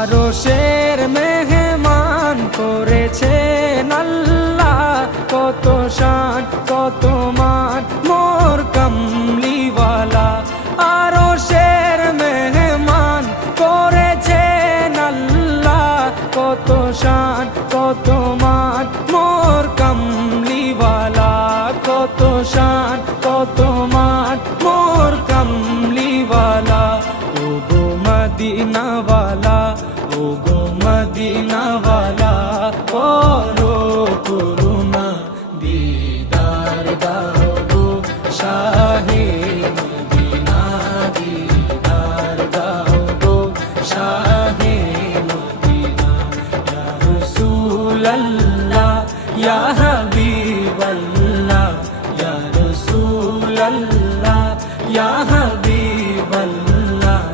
আরশের মেহমান করেছেন আল্লাহ, কত শান কত মান মোর কামলিওয়ালা। আরশের মেহমান করেছেন আল্লাহ, কত শান কত মান মোর কামলিওয়ালা, কত শান কত মান মোর কামলিওয়ালা। ও গো মদিনা